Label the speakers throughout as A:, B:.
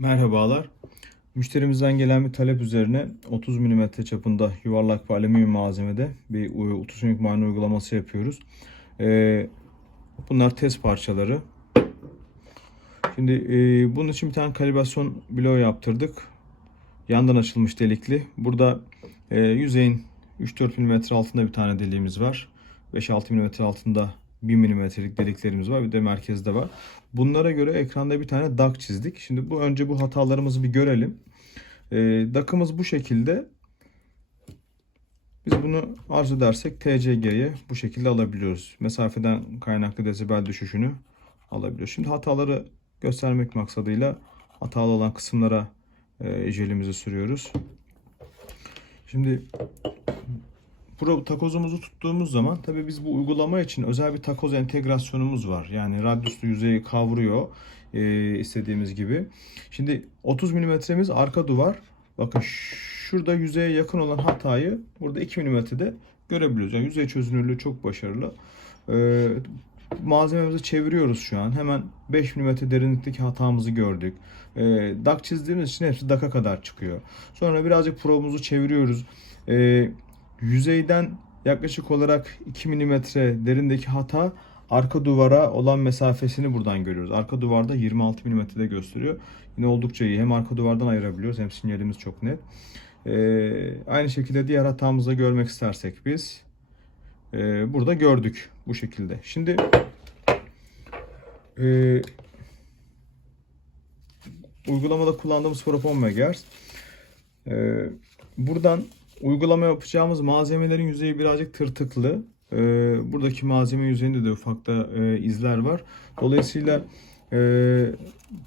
A: Merhabalar. Müşterimizden gelen bir talep üzerine 30 mm çapında yuvarlak bir alüminyum malzemede bir ultrasonik muayene uygulaması yapıyoruz. Ee, bunlar test parçaları. Şimdi e, bunun için bir tane kalibrasyon bloğu yaptırdık. Yandan açılmış delikli. Burada e, yüzeyin 3-4 mm altında bir tane deliğimiz var. 5-6 mm altında 1 mm'lik deliklerimiz var. Bir de merkezde var. Bunlara göre ekranda bir tane dak çizdik. Şimdi bu önce bu hatalarımızı bir görelim. E, dakımız bu şekilde. Biz bunu arzu edersek TCG'ye bu şekilde alabiliyoruz. Mesafeden kaynaklı desibel düşüşünü alabiliyoruz. Şimdi hataları göstermek maksadıyla hatalı olan kısımlara e, jelimizi sürüyoruz. Şimdi Pro takozumuzu tuttuğumuz zaman tabii biz bu uygulama için özel bir takoz entegrasyonumuz var. Yani radyuslu yüzeyi kavruyor e, istediğimiz gibi. Şimdi 30 milimetremiz arka duvar. Bakın şurada yüzeye yakın olan hatayı burada 2 milimetrede görebiliyoruz. Yani yüzey çözünürlüğü çok başarılı. E, malzememizi çeviriyoruz şu an. Hemen 5 mm derinlikteki hatamızı gördük. E, dak çizdiğimiz için hepsi daka kadar çıkıyor. Sonra birazcık probumuzu çeviriyoruz. E, yüzeyden yaklaşık olarak 2 mm derindeki hata arka duvara olan mesafesini buradan görüyoruz. Arka duvarda 26 mm'de gösteriyor. Yine oldukça iyi. Hem arka duvardan ayırabiliyoruz hem sinyalimiz çok net. Ee, aynı şekilde diğer hatamızı da görmek istersek biz e, burada gördük bu şekilde. Şimdi e, uygulamada kullandığımız propon MHz e, buradan uygulama yapacağımız malzemelerin yüzeyi birazcık tırtıklı. Ee, buradaki malzeme yüzeyinde de ufakta e, izler var. Dolayısıyla e,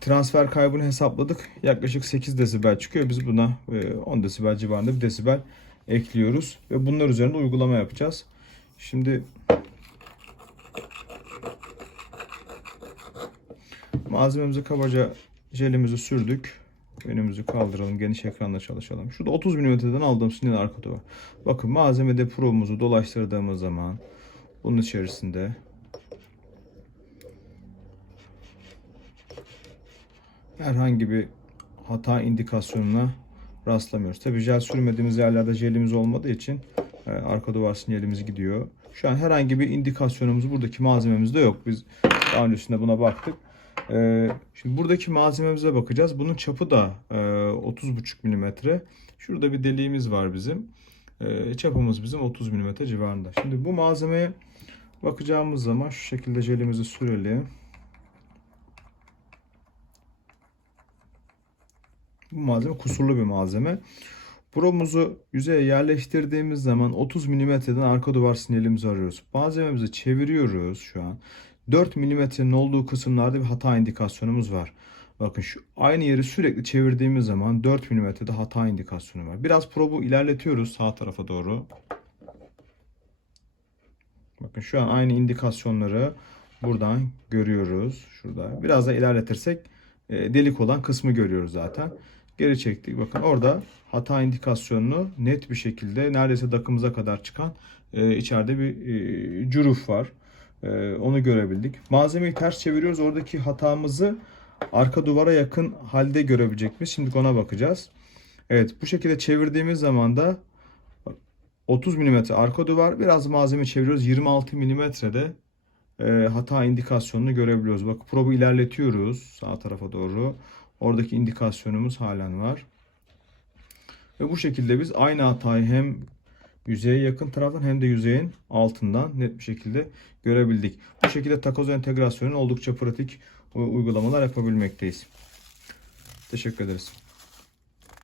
A: transfer kaybını hesapladık. Yaklaşık 8 desibel çıkıyor. Biz buna e, 10 desibel civarında bir desibel ekliyoruz. Ve bunlar üzerinde uygulama yapacağız. Şimdi malzememizi kabaca jelimizi sürdük. Önümüzü kaldıralım. Geniş ekranla çalışalım. Şurada 30 mm'den aldığım sinyal arka duvar. Bakın malzemede probumuzu dolaştırdığımız zaman bunun içerisinde herhangi bir hata indikasyonuna rastlamıyoruz. Tabi jel sürmediğimiz yerlerde jelimiz olmadığı için e, arka duvar sinyalimiz gidiyor. Şu an herhangi bir indikasyonumuz buradaki malzememizde yok. Biz daha öncesinde buna baktık. Ee, şimdi buradaki malzememize bakacağız. Bunun çapı da e, 30,5 milimetre. Şurada bir deliğimiz var bizim. Ee, çapımız bizim 30 milimetre civarında. Şimdi bu malzemeye bakacağımız zaman şu şekilde jelimizi sürelim. Bu malzeme kusurlu bir malzeme. Promuzu yüzeye yerleştirdiğimiz zaman 30 milimetreden arka duvar sinyalimizi arıyoruz. Malzememizi çeviriyoruz şu an. 4 milimetrenin olduğu kısımlarda bir hata indikasyonumuz var. Bakın şu aynı yeri sürekli çevirdiğimiz zaman 4 milimetrede hata indikasyonu var. Biraz probu ilerletiyoruz sağ tarafa doğru. Bakın şu an aynı indikasyonları buradan görüyoruz. Şurada. Biraz da ilerletirsek e, delik olan kısmı görüyoruz zaten. Geri çektik. Bakın orada hata indikasyonunu net bir şekilde neredeyse dakımıza kadar çıkan e, içeride bir e, cüruf var. Ee, onu görebildik. Malzemeyi ters çeviriyoruz. Oradaki hatamızı arka duvara yakın halde görebilecek miyiz? Şimdi ona bakacağız. Evet bu şekilde çevirdiğimiz zaman da 30 mm arka duvar biraz malzeme çeviriyoruz. 26 mm'de e, hata indikasyonunu görebiliyoruz. Bak probu ilerletiyoruz sağ tarafa doğru. Oradaki indikasyonumuz halen var. Ve bu şekilde biz aynı hatayı hem yüzeye yakın taraftan hem de yüzeyin altından net bir şekilde görebildik. Bu şekilde takoz entegrasyonun oldukça pratik uygulamalar yapabilmekteyiz. Teşekkür ederiz.